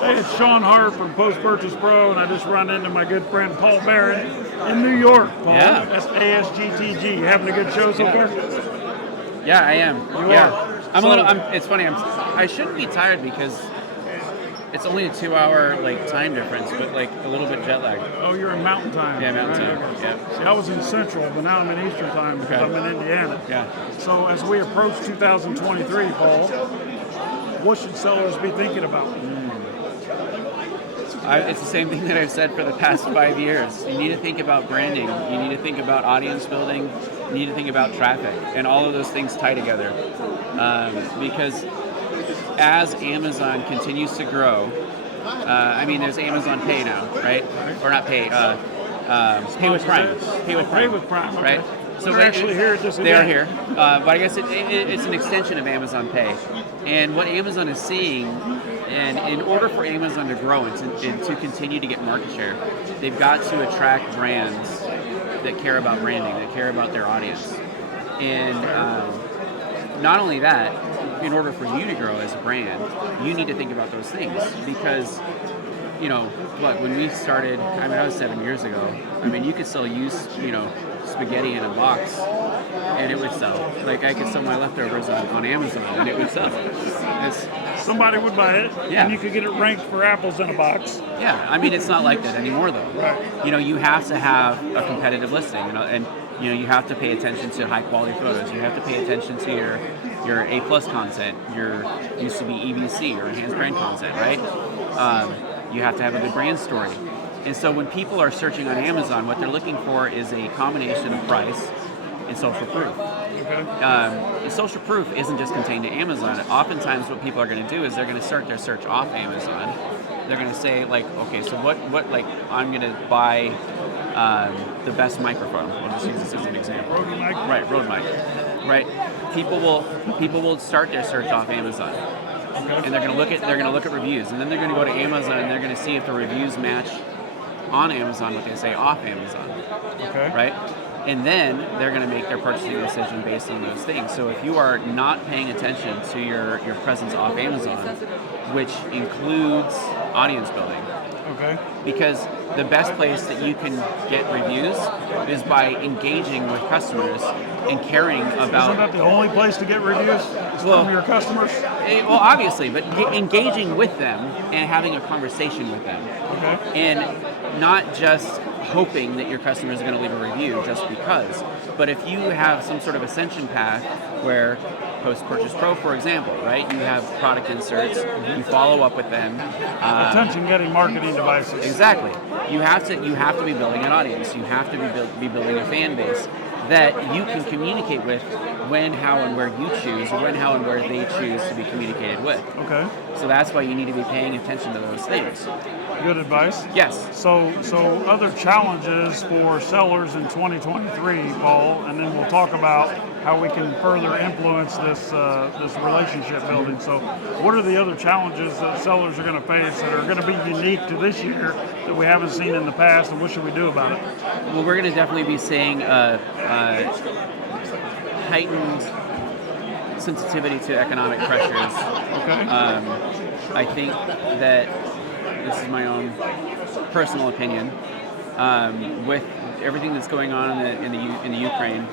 Hey, it's Shawn Hart from Post Purchase Pro, and I just run into my good friend Paul Barron in New York. Paul, Yeah. that's ASGTG. You having a good show so far? Yeah, I am. You are. I'm a little. It's funny. I shouldn't be tired because it's only a 2-hour time difference, but a little bit jet lag. Oh, you're in Mountain Time. Yeah, Mountain right? Time. Okay. Yeah. See, I was in Central, but now I'm in Eastern Time because I'm in Indiana. Yeah. So as we approach 2023, Paul, what should sellers be thinking about? It's the same thing that I've said for the past 5 years. You need to think about branding. You need to think about audience building. You need to think about traffic, and all of those things tie together. Because as Amazon continues to grow, there's Amazon Pay now, right? Or not Pay. Pay with Prime. Pay with Prime. Pay with Prime, okay. Right? So they're actually here at this event. They are here, but I guess it's an extension of Amazon Pay. And what Amazon is seeing, and in order for Amazon to grow and to continue to get market share, they've got to attract brands that care about branding, that care about their audience. And not only that, in order for you to grow as a brand, you need to think about those things because, when we started, that was 7 years ago. You could still use, spaghetti in a box and it would sell. I could sell my leftovers on Amazon and it would sell. Somebody would buy it, yeah. And you could get it ranked for apples in a box. Yeah, it's not like that anymore though. Right. You have to have a competitive listing, and you have to pay attention to high quality photos. You have to pay attention to your A+ content, your used to be EBC or enhanced brand content, right? You have to have a good brand story. And so when people are searching on Amazon, what they're looking for is a combination of price and social proof. Okay. Social proof isn't just contained to Amazon. Oftentimes what people are going to do is they're going to start their search off Amazon. They're going to say okay, so what I'm going to buy the best microphone. We'll just use this as an example. Rode mic? Right, Rode mic. Right. People will start their search off Amazon. Okay. And they're going to look at reviews, and then they're going to go to Amazon and they're going to see if the reviews match on Amazon what they say off Amazon. Okay. Right? And then they're going to make their purchasing decision based on those things. So if you are not paying attention to your presence off Amazon, which includes audience building, okay, because the best place that you can get reviews is by engaging with customers and caring about... Isn't that the only place to get reviews? From your customers? Well, obviously, but engaging with them and having a conversation with them. Okay. And not just hoping that your customers are going to leave a review just because. But if you have some sort of ascension path where Post Purchase Pro, for example, right? You have product inserts, you follow up with them. Attention-getting marketing devices. Exactly. You have to be building an audience. You have to be building a fan base that you can communicate with when, how, and where you choose, or when, how, and where they choose to be communicated with. Okay. So that's why you need to be paying attention to those things. Good advice. Yes. So other challenges for sellers in 2023, Paul, and then we'll talk about how we can further influence this relationship building. So what are the other challenges that sellers are going to face that are going to be unique to this year that we haven't seen in the past, and what should we do about it? Well, we're going to definitely be seeing heightened sensitivity to economic pressures. Okay. I think that this is my own personal opinion. With everything that's going on in the Ukraine,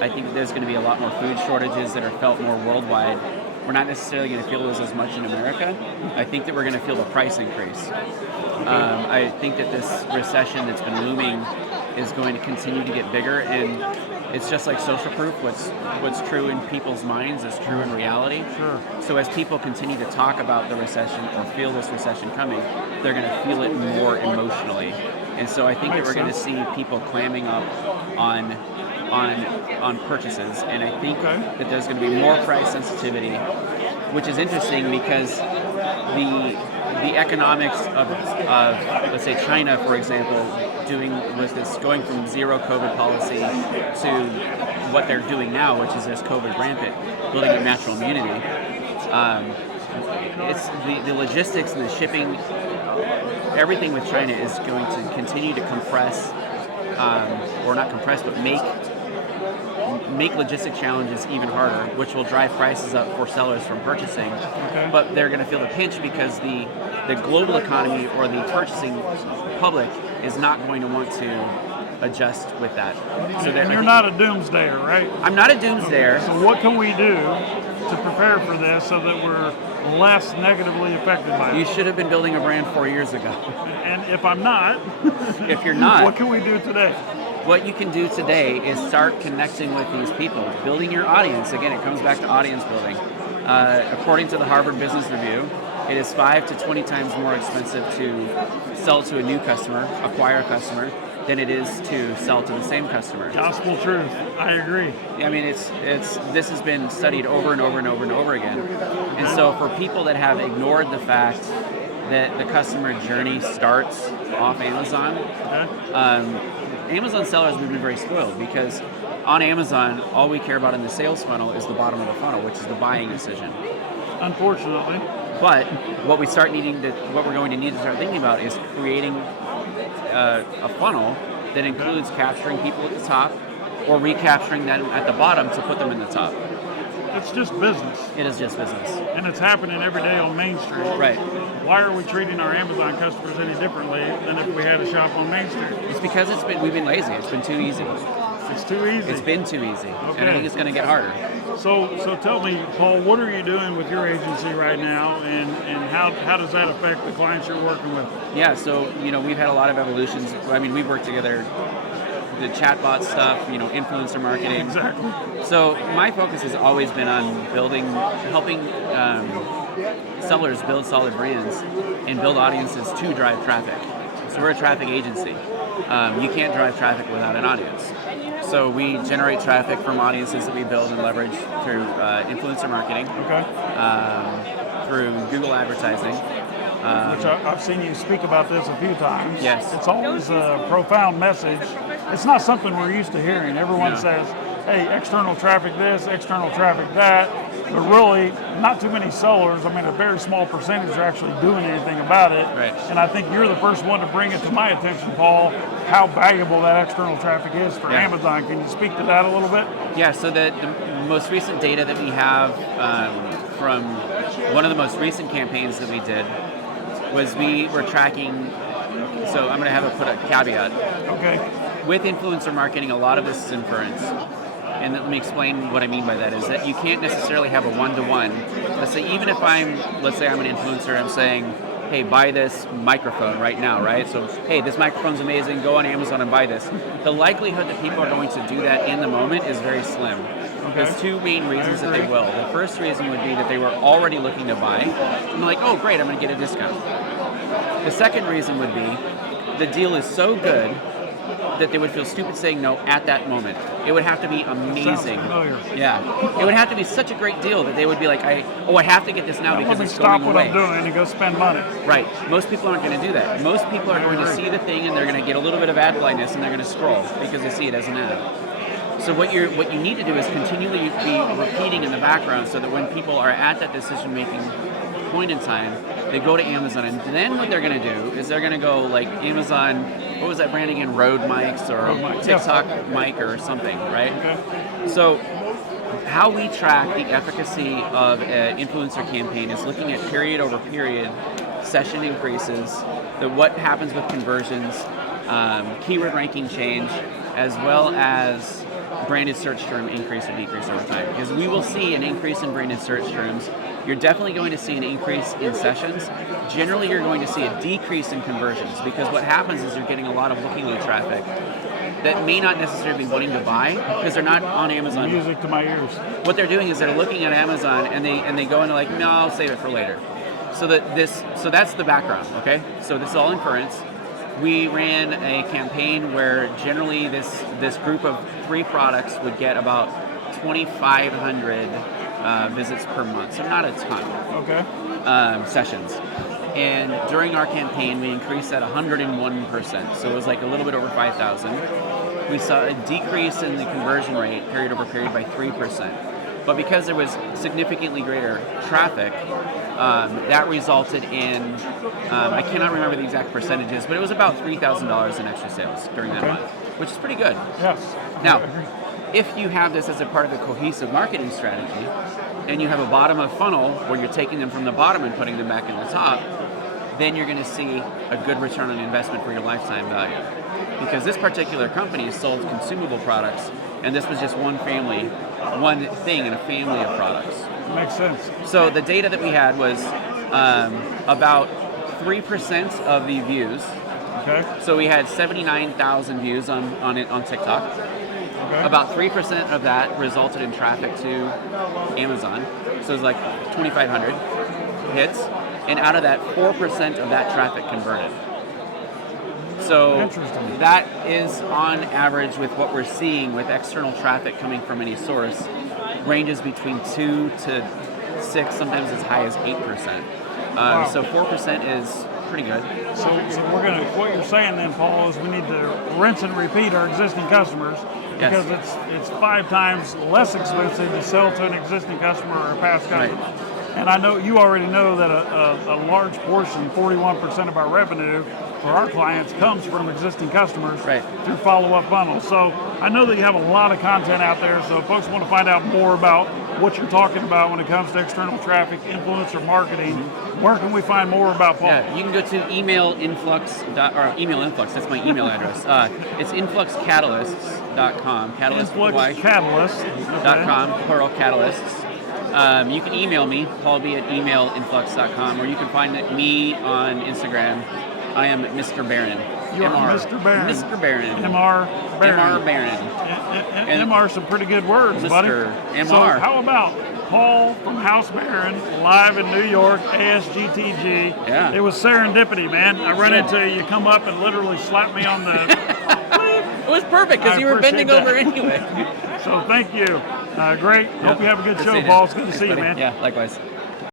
I think there's going to be a lot more food shortages that are felt more worldwide. We're not necessarily going to feel those as much in America. I think that we're going to feel the price increase. I think that this recession that's been looming is going to continue to get bigger, and it's just like social proof. What's true in people's minds is true in reality. Sure. So as people continue to talk about the recession or feel this recession coming, they're going to feel it more emotionally. And so I think that we're going to see people clamming up on purchases, and I think that there's going to be more price sensitivity, which is interesting because the economics of let's say China, for example, going from zero COVID policy to what they're doing now, which is there's COVID rampant, building up natural immunity. It's the logistics and the shipping. Everything with China is going to continue to compress, or not compress, but make make logistic challenges even harder, which will drive prices up for sellers from purchasing. Okay. But they're going to feel the pinch because the global economy or the purchasing public is not going to want to adjust with that. So And you're not a doomsdayer, right? I'm not a doomsdayer. So what can we do to prepare for this so that we're less negatively affected by it? You should have been building a brand 4 years ago. And if I'm not, If you're not, what can we do today? what you can do today is start connecting with these people, building your audience. Again, it comes back to audience building. According to the Harvard Business Review, it is 5 to 20 times more expensive to sell to a new customer, acquire a customer, than it is to sell to the same customer. Gospel truth. I agree. I mean, this has been studied over and over and over and over again. And so for people that have ignored the fact that the customer journey starts off Amazon, Amazon sellers, we've been very spoiled because on Amazon, all we care about in the sales funnel is the bottom of the funnel, which is the buying decision. Unfortunately. But what we're going to need to start thinking about is creating a funnel that includes capturing people at the top or recapturing them at the bottom to put them in the top. It's just business. It is just business. And it's happening every day on Main Street. Right. Why are we treating our Amazon customers any differently than if we had a shop on Main Street? It's because we've been lazy. It's been too easy. It's too easy. It's been too easy. Okay. And I think it's going to get harder. So tell me, Paul, what are you doing with your agency right now, and how does that affect the clients you're working with? Yeah, so we've had a lot of evolutions. I mean, we've worked together, the chatbot stuff, influencer marketing. Exactly. So my focus has always been on helping sellers build solid brands and build audiences to drive traffic. So we're a traffic agency. You can't drive traffic without an audience. So we generate traffic from audiences that we build and leverage through influencer marketing, through Google advertising. Which I've seen you speak about this a few times. Yes. It's always a profound message. It's not something we're used to hearing. Everyone says, hey, external traffic this, external traffic that, but really not too many sellers, a very small percentage are actually doing anything about it. Right. And I think you're the first one to bring it to my attention, Paul, how valuable that external traffic is for Amazon. Can you speak to that a little bit? Yeah, so the most recent data that we have from one of the most recent campaigns that we did was we were tracking, so I'm going to put a caveat. Okay. With influencer marketing, a lot of this is inference. And let me explain what I mean by that, is that you can't necessarily have a one-to-one. Let's say I'm an influencer, I'm saying, hey, buy this microphone right now, right? So, hey, this microphone's amazing, go on Amazon and buy this. The likelihood that people are going to do that in the moment is very slim. There's two main reasons that they will. The first reason would be that they were already looking to buy, and they're like, oh, great, I'm going to get a discount. The second reason would be the deal is so good that they would feel stupid saying no at that moment. It would have to be amazing. Yeah. It would have to be such a great deal that they would be like, I have to get this now because it's going away. Stop what I'm doing and go spend money. Right. Most people aren't going to do that. Most people are going to see the thing and they're going to get a little bit of ad blindness and they're going to scroll because they see it as an ad. So what you need to do is continually be repeating in the background so that when people are at that decision-making point in time, they go to Amazon, and then what they're going to do is they're going to go like Amazon, what was that brand again, Rode mics or TikTok mic or something, right? Okay. So how we track the efficacy of an influencer campaign is looking at period over period session increases, what happens with conversions, keyword ranking change, as well as branded search term increase or decrease over time. Because we will see an increase in branded search terms. You're definitely going to see an increase in sessions. Generally, you're going to see a decrease in conversions because what happens is you're getting a lot of looking at traffic that may not necessarily be wanting to buy because they're not on Amazon. Music to my ears. What they're doing is they're looking at Amazon and they go into like, no, I'll save it for later. So that's the background, okay? So this is all inference. We ran a campaign where generally this group of 3 products would get about 2,500 visits per month, so not a ton. Okay. Sessions. And during our campaign, we increased that 101%, so it was like a little bit over 5,000. We saw a decrease in the conversion rate period over period by 3%. But because there was significantly greater traffic, that resulted in, I cannot remember the exact percentages, but it was about $3,000 in extra sales during that month, which is pretty good. Yes. Now, if you have this as a part of a cohesive marketing strategy, and you have a bottom of funnel where you're taking them from the bottom and putting them back in the top, then you're going to see a good return on investment for your lifetime value. Because this particular company sold consumable products, and this was just one thing in a family of products. Makes sense. So the data that we had was about 3% of the views. Okay. So we had 79,000 views on TikTok. Okay. About 3% of that resulted in traffic to Amazon. So it was like 2,500 hits. And out of that, 4% of that traffic converted. So that is on average with what we're seeing with external traffic coming from any source, ranges between 2 to 6, sometimes as high as 8%. Wow. So 4% is pretty good. So what you're saying then, Paul, is we need to rinse and repeat our existing customers because it's 5 times less expensive to sell to an existing customer or a past customer. Right. And I know you already know that a large portion, 41% of our revenue for our clients comes from existing customers through follow-up funnels. So I know that you have a lot of content out there, so if folks want to find out more about what you're talking about when it comes to external traffic, influencer marketing, where can we find more about Paul? Yeah, you can go to email influx, that's my email address. It's influxcatalysts.com. Influxcatalysts.com, plural catalysts. You can email me, paulb@emailinflux.com, or you can find me on Instagram. I am Mr. Barron. You are Mr. Barron. Mr. Barron. MR Barron. MR Barron. MR some pretty good words, Mr. buddy. MR. So how about Paul from House Barron, live in New York, ASGTG. Yeah. It was serendipity, man. I run into you, you come up and literally slap me on the... It was perfect because you were bending over anyway. So thank you. Great. Yep. Hope you have a good Good show, seeing Paul. you. It's good to Thanks, see you, buddy. man. Yeah, likewise.